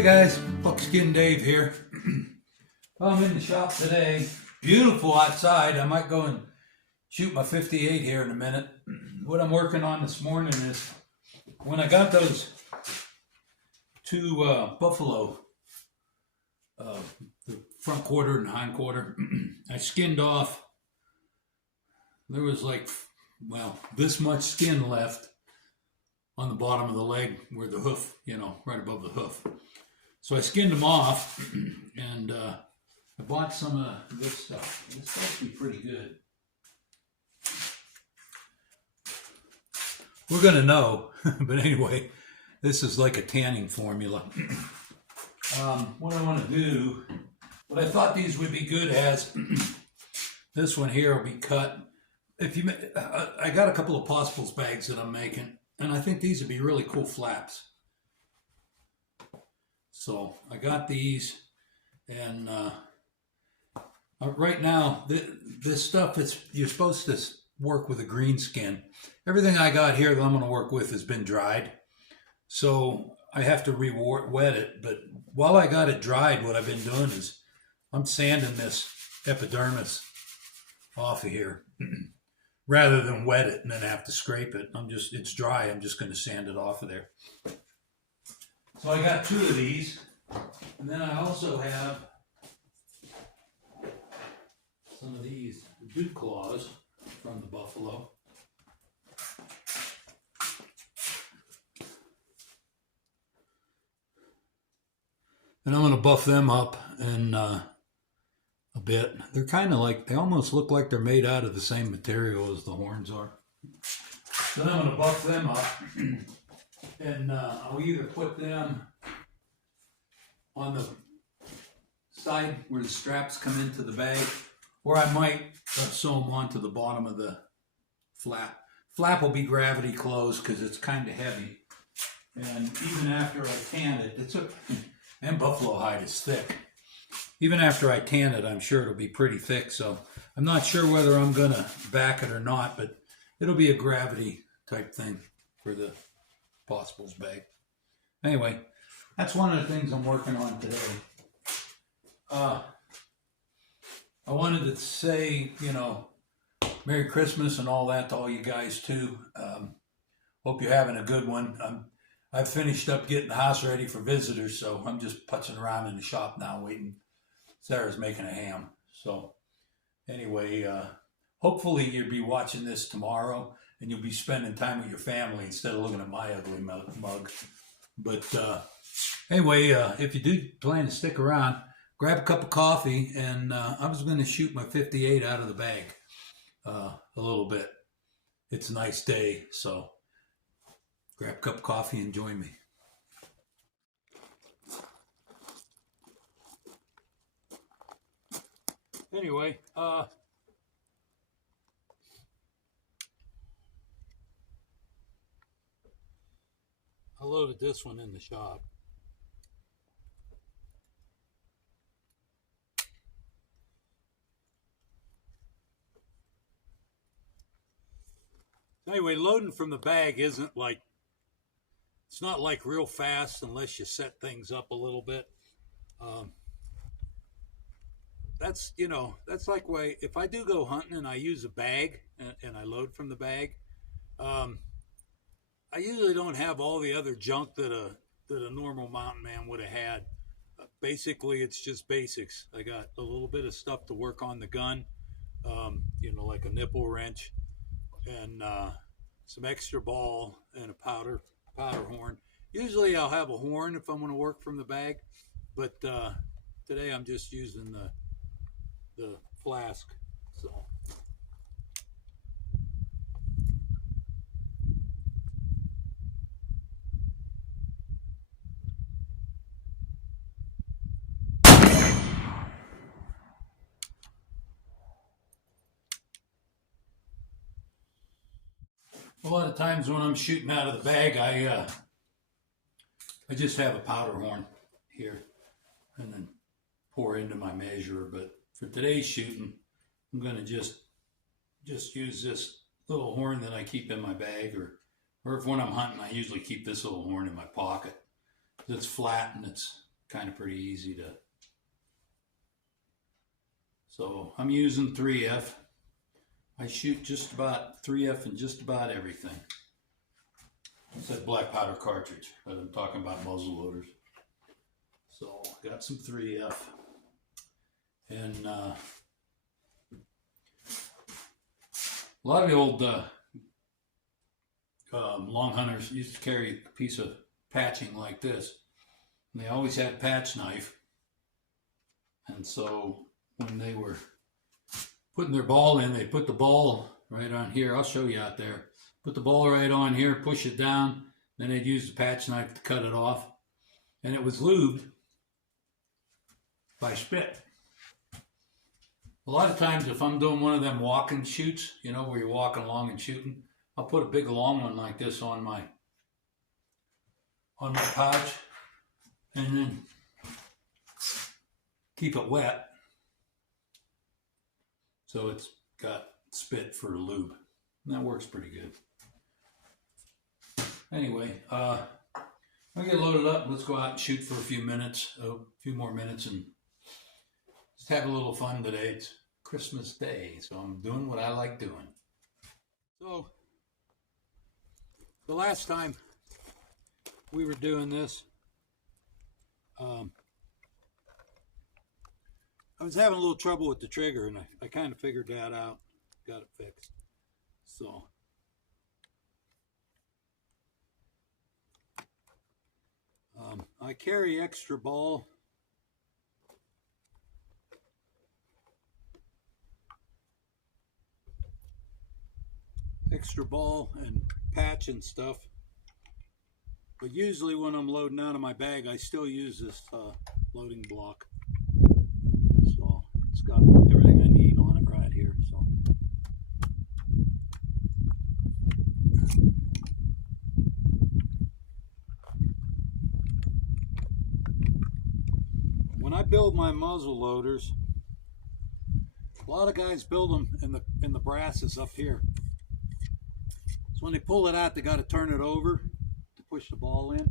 Hey guys, Buckskin Dave here. I'm in the shop today. Beautiful outside. I might go and shoot my 58 here in a minute. What I'm working on this morning is when I got those two buffalo, the front quarter and hind quarter, I skinned off. There was like, well, this much skin left on the bottom of the leg where the hoof, right above the hoof. So I skinned them off and I bought some of this stuff. It's supposed to be pretty good. We're going to know, but anyway, this is like a tanning formula. What I want to do, what I thought these would be good as, this one here will be cut. I got a couple of possibles bags that I'm making, and I think these would be really cool flaps. So I got these, and right now this stuff, you're supposed to work with a green skin. Everything I got here that I'm going to work with has been dried, so I have to re-wet it. But while I got it dried, what I've been doing is I'm sanding this epidermis off of here rather than wet it and then have to scrape it. It's dry. I'm just going to sand it off of there. So I got two of these, and then I also have some of these dew claws from the buffalo. And I'm going to buff them up in a bit. They're kind of like, they almost look like they're made out of the same material as the horns are. So then I'm going to buff them up. And I'll either put them on the side where the straps come into the bag, or I might sew them onto the bottom of the flap. Flap will be gravity closed because it's kind of heavy. And even after I tan it, and buffalo hide is thick. Even after I tan it, I'm sure it'll be pretty thick. So I'm not sure whether I'm going to back it or not, but it'll be a gravity type thing for the possibles bag. Anyway, that's one of the things I'm working on today. I wanted to say, Merry Christmas and all that to all you guys too. Hope you're having a good one. I've finished up getting the house ready for visitors, so I'm just putzing around in the shop now waiting. Sarah's making a ham. So anyway, hopefully you'll be watching this tomorrow and you'll be spending time with your family instead of looking at my ugly mug. But anyway, if you do plan to stick around, grab a cup of coffee, and I was going to shoot my 58 out of the bag a little bit. It's a nice day, so grab a cup of coffee and join me. Anyway, I loaded this one in the shop. Anyway, loading from the bag isn't like, it's not like real fast unless you set things up a little bit. That's like way, if I do go hunting and I use a bag and I load from the bag, I usually don't have all the other junk that a normal mountain man would have had. Basically, it's just basics. I got a little bit of stuff to work on the gun, like a nipple wrench and some extra ball and a powder horn. Usually, I'll have a horn if I'm going to work from the bag, but today I'm just using the flask. So. A lot of times when I'm shooting out of the bag, I just have a powder horn here and then pour into my measure. But for today's shooting, I'm going to just use this little horn that I keep in my bag, or if when I'm hunting, I usually keep this little horn in my pocket. It's flat and it's kind of pretty easy to. So I'm using 3F. I shoot just about 3F in just about everything. It said black powder cartridge, but I'm talking about muzzle loaders. So got some 3F. And a lot of the old long hunters used to carry a piece of patching like this. And they always had a patch knife. And so when they were putting their ball in, they put the ball right on here. I'll show you out there. Put the ball right on here, push it down. Then they'd use the patch knife to cut it off. And it was lubed by spit. A lot of times if I'm doing one of them walking shoots, you know, where you're walking along and shooting, I'll put a big long one like this on my pouch and then keep it wet so it's got spit for lube. And that works pretty good. Anyway, I'll get loaded up. Let's go out and shoot for a few more minutes, and just have a little fun today. It's Christmas Day, so I'm doing what I like doing. So, the last time we were doing this, I was having a little trouble with the trigger, and I kind of figured that out, got it fixed. So, I carry extra ball. And patch and stuff. But usually when I'm loading out of my bag, I still use this loading block. So it's got everything I need on it right here. So. When I build my muzzle loaders, a lot of guys build them in the brasses up here. So when they pull it out, they got to turn it over to push the ball in.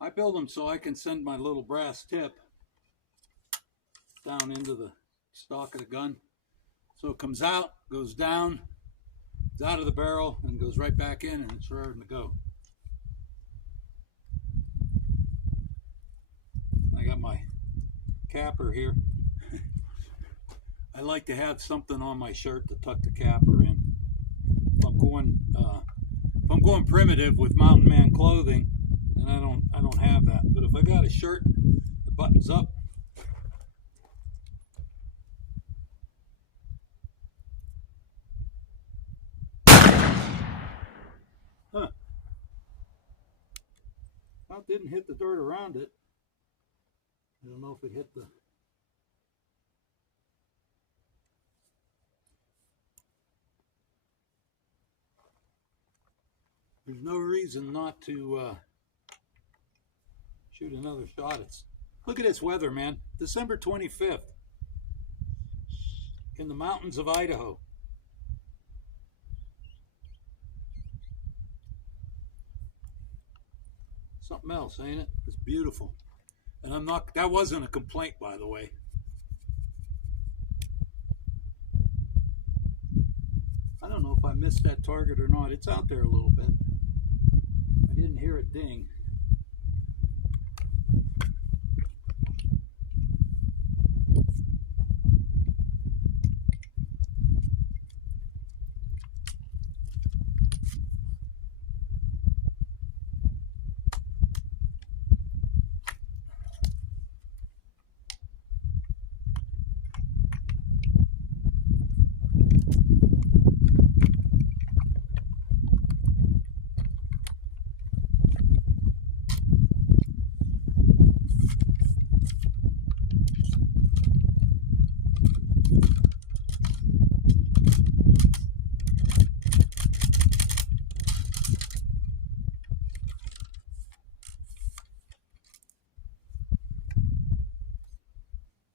I build them so I can send my little brass tip down into the stock of the gun. So it comes out, goes down, it's out of the barrel, and goes right back in, and it's ready to go. I got my capper here. I like to have something on my shirt to tuck the capper in. If I'm going primitive with mountain man clothing, then I don't have that. But if I got a shirt that buttons up, well, it didn't hit the dirt around it. I don't know if it hit the. There's no reason not to shoot another shot. Look at this weather, man. December 25th in the mountains of Idaho. Something else, ain't it? It's beautiful. And that wasn't a complaint, by the way. I don't know if I missed that target or not. It's out there a little bit. I didn't hear it ding.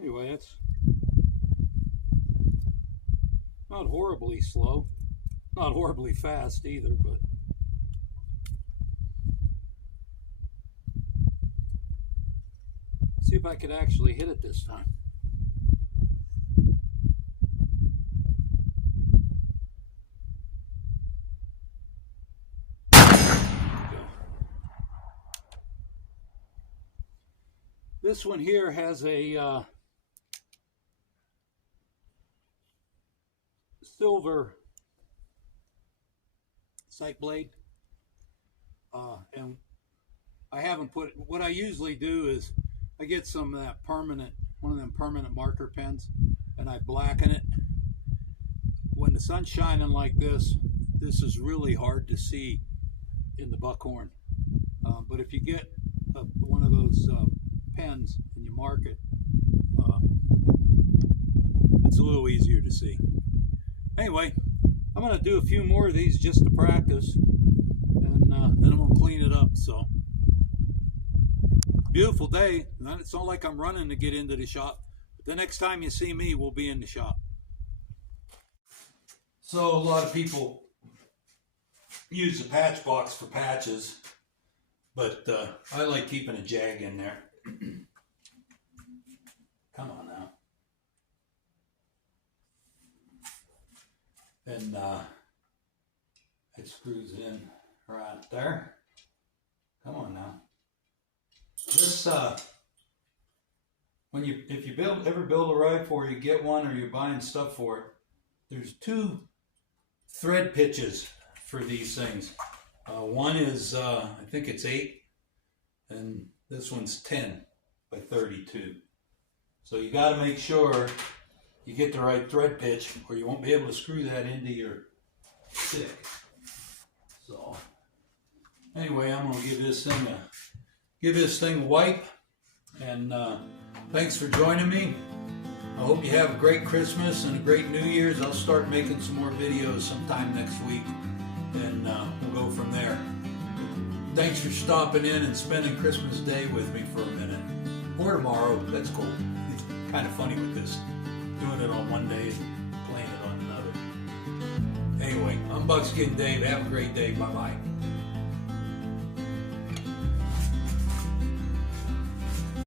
Anyway, it's not horribly slow, not horribly fast either, but See if I could actually hit it this time. This one here has a silver sight blade, and I haven't put. What I usually do is I get some of that one of them permanent marker pens, and I blacken it. When the sun's shining like this is really hard to see in the buckhorn. But if you get one of those pens and you mark it, it's a little easier to see. Anyway, I'm going to do a few more of these just to practice, and then I'm going to clean it up. So, beautiful day. It's not like I'm running to get into the shop. But the next time you see me, we'll be in the shop. So a lot of people use the patch box for patches, but I like keeping a jag in there. Come on now. And it screws in right there. Come on now. This if you ever build a rifle or you get one or you're buying stuff for it, there's two thread pitches for these things. One is I think it's 8, and this one's 10 by 32. So you got to make sure you get the right thread pitch, or you won't be able to screw that into your stick. So anyway, I'm gonna give this thing a wipe, and thanks for joining me. I hope you have a great Christmas and a great New Year's. I'll start making some more videos sometime next week, and we'll go from there. Thanks for stopping in and spending Christmas Day with me for a minute, or tomorrow. That's cool. It's kind of funny with this, doing it on one day and playing it on another. Anyway, I'm Buckskin Dave. Have a great day. Bye-bye.